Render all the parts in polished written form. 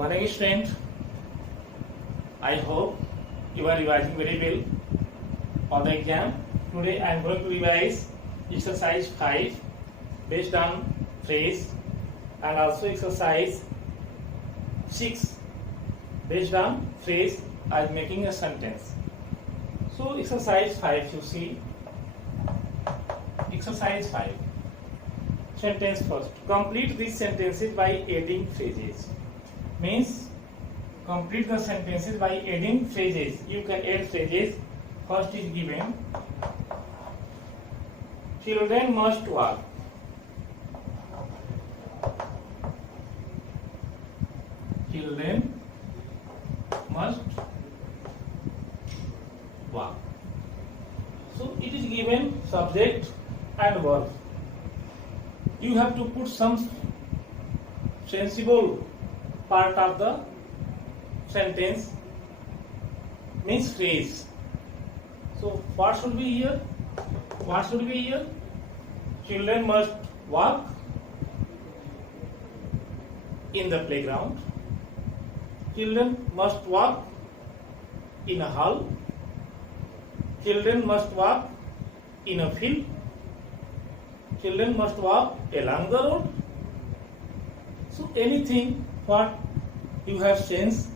Morning student, I hope you are revising very well for the exam. Today I am going to revise exercise 5 based on phrase and also exercise 6 based on phrase as making a sentence. So exercise 5 you see, exercise 5. Sentence first. Complete these sentences by adding phrases. Means complete the sentences by adding phrases. You can add phrases. First is given. Children must walk. Children must walk. So it is given subject and verb. You have to put some sensible part of the sentence, means phrase. So what should be here? What should be here? Children must walk in the playground. Children must walk in a hall. Children must walk in a field. Children must walk along the road. So anything what you have changed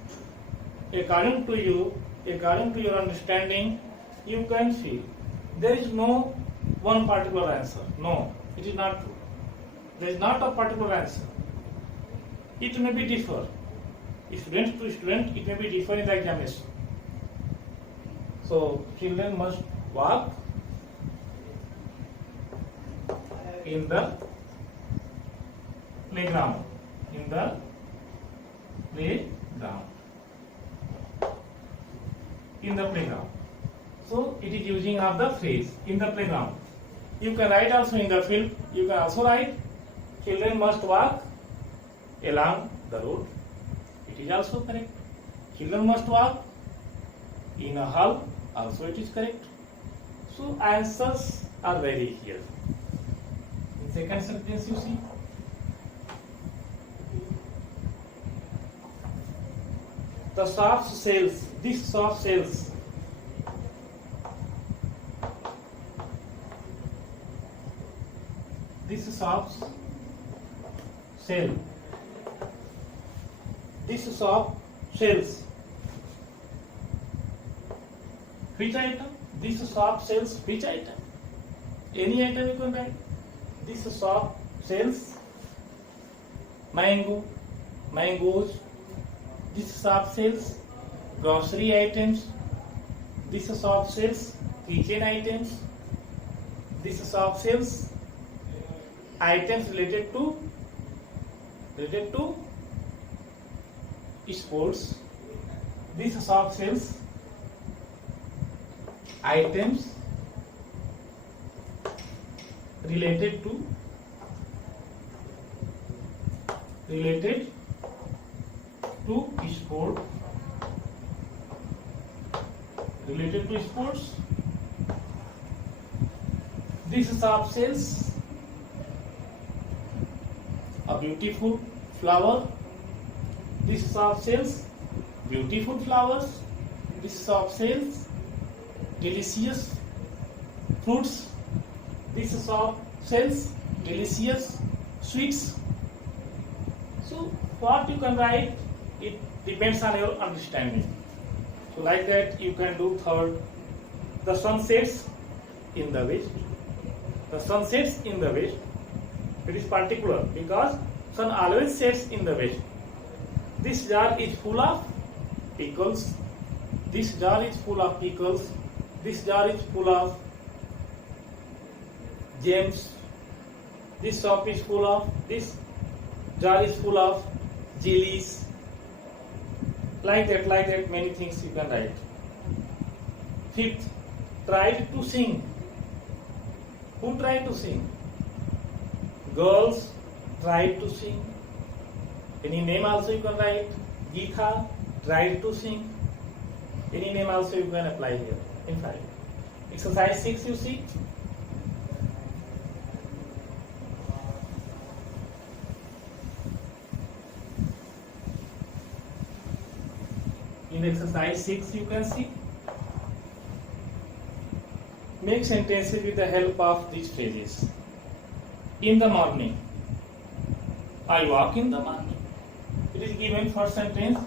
according to you, according to your understanding, you can feel. There is no one particular answer. No, it is not true. There is not a particular answer. It may be differ. Student to student, it may be differ in the examination. So children must walk in the playground. In the playground. In the playground. So it is using of the phrase in the playground. You can write also in the field. You can also write children must walk along the road. It is also correct. Children must walk in a hall. Also it is correct. So answers are ready here. In second sentence you see. The shop sells. This shop sells. This shop sell. This shop sells. Which item? This shop sells which item? Any item you can write. This shop sells mangoes. This shop sells grocery items. This shop sells kitchen items. This shop sells items related to sports. This shop sells items related to sport. Related to sports. This shop sells a beautiful flower. This shop sells beautiful flowers. This shop sells delicious fruits. This shop sells delicious sweets. So what you can write, it depends on your understanding. So like that you can do third. The sun sets in the west. The sun sets in the west. It is particular because sun always sets in the west. This jar is full of pickles. This jar is full of pickles. This jar is full of jams. This shop is full of, this jar is full of jellies. Like that, many things you can write. Fifth, tried to sing. Who tried to sing? Girls tried to sing. Any name also you can write. Geetha tried to sing. Any name also you can apply here. In fact, exercise 6 you see. the exercise 6 you can see. Make sentences with the help of these phrases. In the morning. I walk in the morning. It is given first sentence.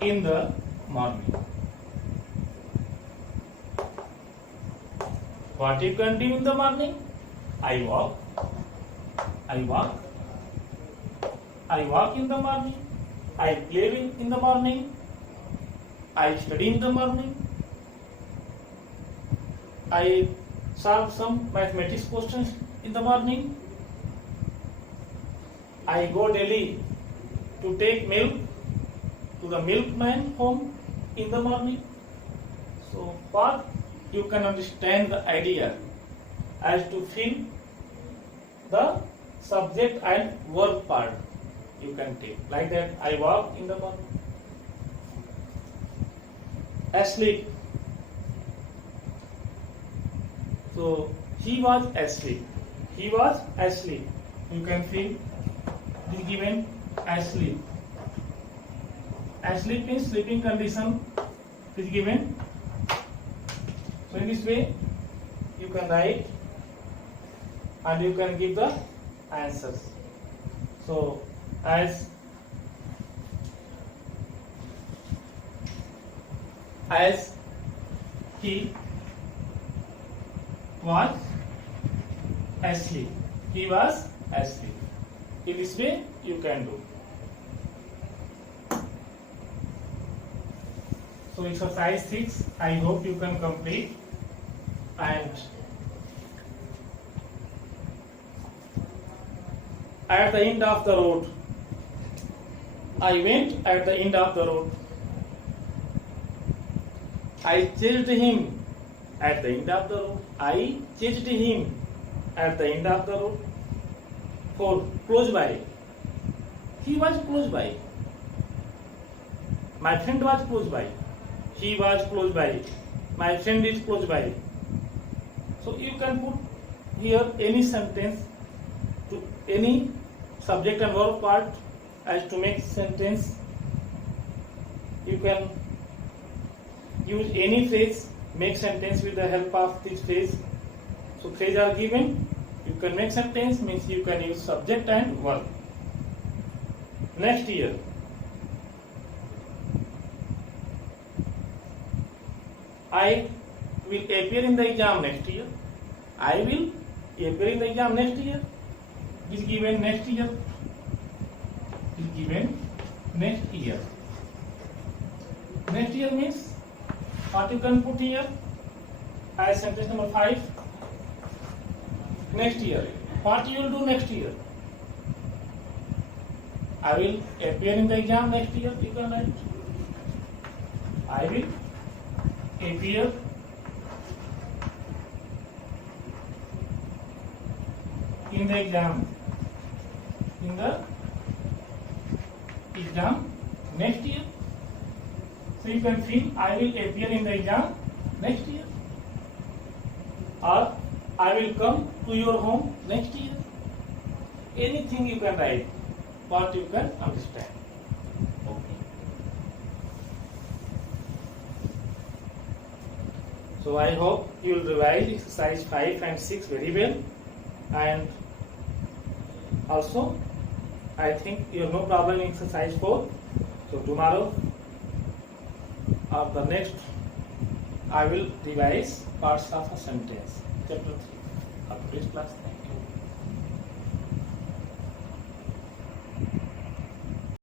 In the morning. What you can do in the morning? I walk. I walk. I walk in the morning. I play in the morning. I study in the morning. I solve some mathematics questions in the morning. I go daily to take milk to the milkman home in the morning. So what you can understand the idea as to fill the subject and verb part you can take. Like that, I walk in the morning. Asleep. So he was asleep. He was asleep. You can fill is given asleep. Asleep means sleeping condition is given. So in this way you can write and you can give the answers. So as he was asleep. He was asleep. In this way you can do. So exercise 6, I hope you can complete. And at the end of the road, I went at the end of the road. I chased him at the end of the road. I chased him at the end of the road. 4. Close by. He was close by. My friend was close by. He was close by. My friend is close by. So you can put here any sentence to any subject and verb part as to make sentence. You can use any phrase, make sentence with the help of this phrase. So phrases are given. You can make sentence means you can use subject and verb. Next year. I will appear in the exam next year. I will appear in the exam next year. Is given next year. Is given next year. Next year means what you can put here as sentence number 5. Next year. What you will do next year? I will appear in the exam next year. You can write. I will appear in the exam. In the exam next year. So you can feel I will appear in the exam next year. Or I will come to your home next year. Anything you can write, what you can understand. Okay. So I hope you will revise exercise 5 and 6 very well. And also, I think you have no problem in exercise 4. So tomorrow or the next, I will revise parts of a sentence. Chapter 3 of today's class.